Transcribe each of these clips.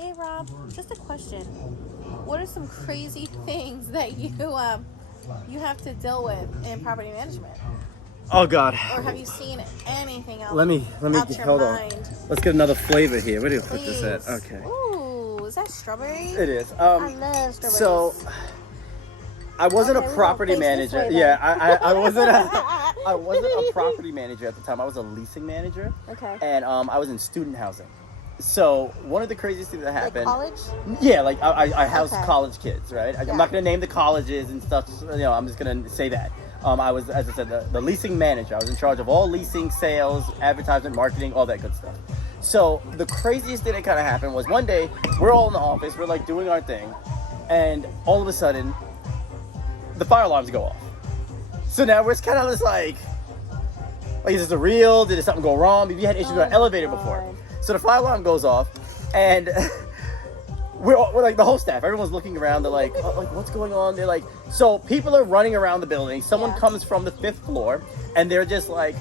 Hey Rob, just a question. What are some crazy things that you have to deal with in property management? Oh God. Or have you seen anything else Let me out your hold on. mind? Let's get another flavor here. Where do you put this at? Please. Okay. Ooh, is that strawberry? It is. I love strawberries. So I wasn't Okay, a we gonna property face this manager. way, then. Yeah, I wasn't I wasn't a property manager at the time. I was a leasing manager. Okay. And I was in student housing. So one of the craziest things that Like happened. college? Yeah, like I housed Okay. college kids, right? Yeah. I'm not gonna name the colleges and stuff. I'm just gonna say that. I was, as I said, the leasing manager. I was in charge of all leasing, sales, advertisement, marketing, all that good stuff. So the craziest thing that kind of happened was one day we're all in the office, we're like doing our thing, and all of a sudden the fire alarms go off. So now we're kind of just like, is this a real? Did something go wrong? Maybe you had issues with our elevator before. So the fire alarm goes off, and we're like the whole staff. Everyone's looking around. They're like, oh, like, what's going on? They're like, so people are running around the building. Someone comes from the 5th floor, and they're just like,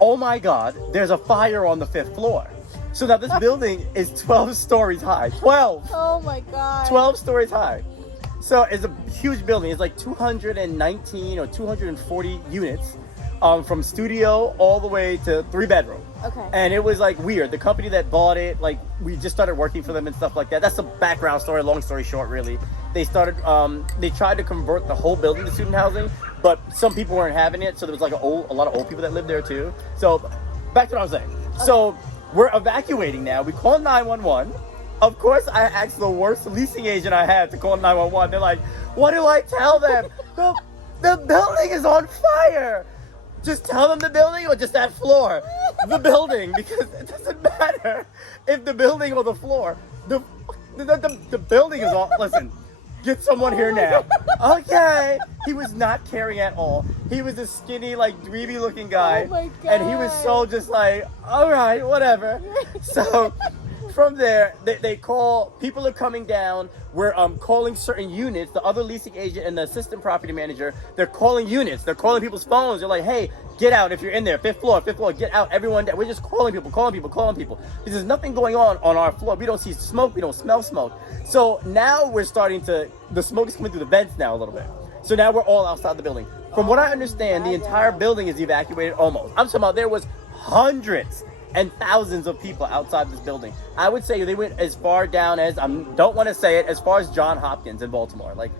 oh my God, there's a fire on the 5th floor. So now this building is 12 stories high. 12. Oh my God. 12 stories high. So it's a huge building. It's like 219 or 240 units, from studio all the way to 3-bedroom. Okay. And it was like weird. The company that bought it, like we just started working for them and stuff like that. That's the background story. Long story short, really, they started. They tried to convert the whole building to student housing, but some people weren't having it. So there was like a lot of old people that lived there too. So back to what I was saying. Okay. So we're evacuating now. We call 911. Of course, I asked the worst leasing agent I had to call 911. They're like, "What do I tell them? the building is on fire." Just tell them the building or just that floor? The building, because it doesn't matter if the building or the floor. The building is all. Listen, get someone here now. Okay. He was not caring at all. He was a skinny, like dweeby looking guy. Oh my God. And he was so just like, all right, whatever. So from there, they call, people are coming down. We're calling certain units. The other leasing agent and the assistant property manager, they're calling units. They're calling people's phones. They're like, hey, get out if you're in there. 5th floor, get out. Everyone, we're just calling people. Because there's nothing going on our floor. We don't see smoke. We don't smell smoke. So now we're starting to, the smoke is coming through the vents now a little bit. So now we're all outside the building. From what I understand, the entire building is evacuated almost. I'm talking about there was hundreds and thousands of people outside this building. I would say they went as far down as, I don't want to say it, as far as John Hopkins in Baltimore. Like,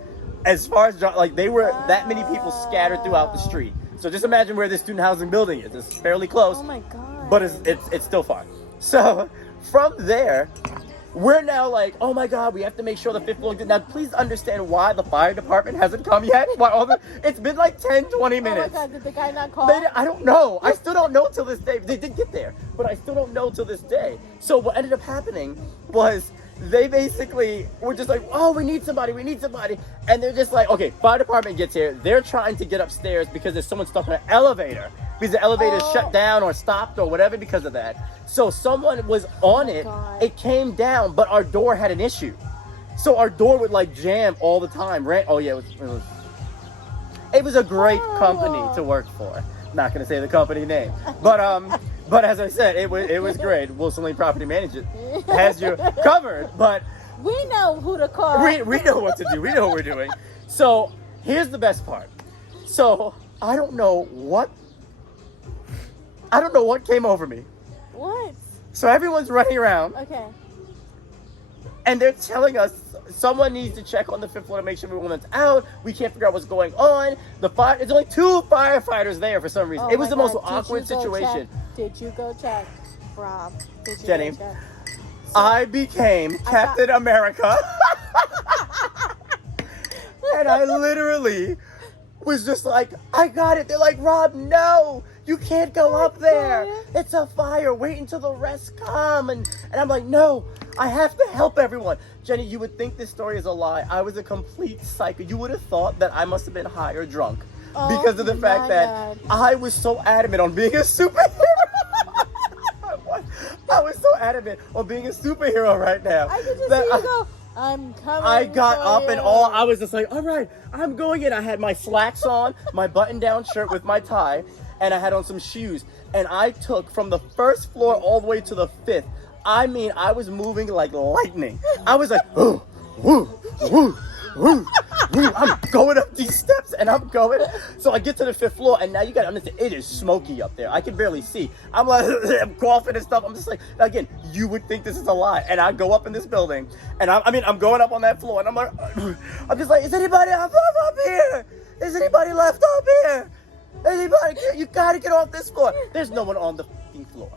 as far as John, like they were that many people scattered throughout the street. So just imagine where this student housing building is. It's fairly close. Oh my God. But it's still far. So from there, we're now like, oh my God, we have to make sure the 5th floor. Now, please understand why the fire department hasn't come yet. It's been like 10, 20 minutes. Oh my God, did the guy not call? I don't know. I still don't know till this day. They did get there, but I still don't know till this day. So what ended up happening was they basically were just like, oh, we need somebody. And they're just like, okay, fire department gets here. They're trying to get upstairs because there's someone stuck in an elevator. Because the elevator shut down or stopped or whatever because of that. So someone was on it. God. It came down, but our door had an issue. So our door would like jam all the time. Right? Oh yeah, it was a great company to work for. Not gonna say the company name, but as I said, it was great. Wilson Lane Property Management has you covered, but we know who to call. we know what to do. We know what we're doing. So here's the best part. So I don't know what came over me. What? So everyone's running around. Okay. And they're telling us someone needs to check on the 5th floor to make sure everyone's out. We can't figure out what's going on. It's only 2 firefighters there for some reason. Oh It was the most God. awkward situation. Did you go check, Rob? Did you Jenny, go check? I became Captain America. And I literally was just like, I got it. They're like, Rob, no, you can't go up there. It's a fire. Wait until the rest come. And I'm like, no, I have to help everyone. Jenny, you would think this story is a lie. I was a complete psycho. You would have thought that I must have been high or drunk because of the fact that I was so adamant on being a superhero. I was so adamant on being a superhero right now. I could just see you go, I'm coming. I got for up you. and all. I was just like, all right, I'm going in. I had my slacks on, my button-down shirt with my tie, and I had on some shoes. And I took from the 1st floor all the way to the 5th. I mean, I was moving like lightning. I was like, ooh, woo, woo, woo, woo. I'm going up these steps and I'm going. So I get to the 5th floor and now you gotta understand, it is smoky up there. I can barely see. I'm like, I'm coughing and stuff. I'm just like, again, you would think this is a lie. And I go up in this building and I'm going up on that floor and I'm like, I'm just like, is anybody up here? Is anybody left up here? Anybody? You gotta get off this floor. There's no one on the fucking floor.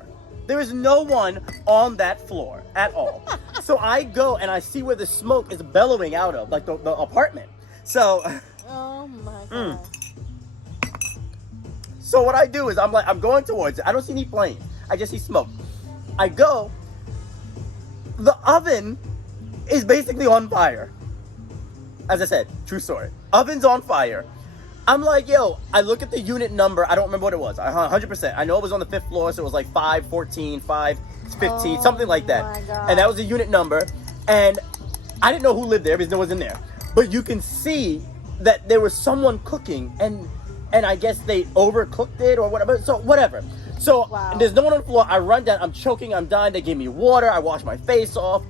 There is no one on that floor at all. So I go and I see where the smoke is bellowing out of, like the apartment. So, Oh my god. So what I do is I'm going towards it. I don't see any flames. I just see smoke. I go. The oven is basically on fire. As I said, true story. Oven's on fire. I'm like, yo, I look at the unit number. I don't remember what it was. 100%. I know it was on the 5th floor, so it was like 514, 515, something like that. My God. And that was the unit number. And I didn't know who lived there because no one's in there. But you can see that there was someone cooking, and I guess they overcooked it or whatever. So whatever. So Wow. There's no one on the floor. I run down. I'm choking. I'm dying. They gave me water. I washed my face off.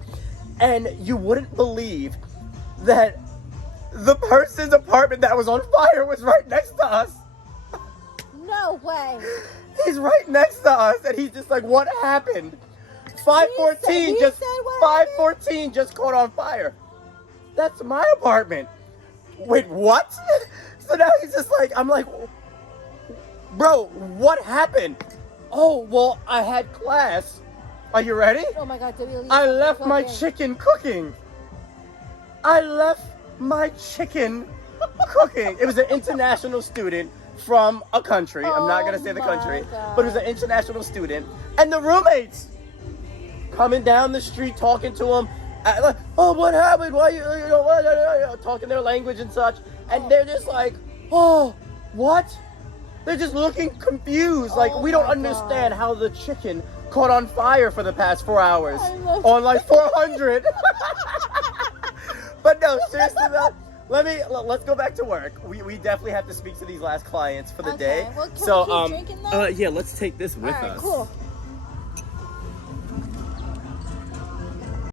And you wouldn't believe that the person's apartment that was on fire was right next to us. No way. He's right next to us, and he's just like, "What happened?" 514 He just said what 514 just caught on fire. That's my apartment. Wait, what? So now he's just like, I'm like, bro, what happened? Oh, well, I had class. Are you ready? Oh my god, did we leave? I left my cooking? chicken cooking. I left my chicken cooking. It was an international student from a country. I'm not gonna say the country, but it was an international student. And the roommates coming down the street talking to him. Like, oh, what happened? Why talking their language and such. And they're just like, oh, what? They're just looking confused. Like, we don't understand how the chicken caught on fire for the past 4 hours on like 400. But no, seriously though, let's go back to work. We definitely have to speak to these last clients for the day. Well, can So we keep drinking though? yeah, let's take this with All right, us. cool.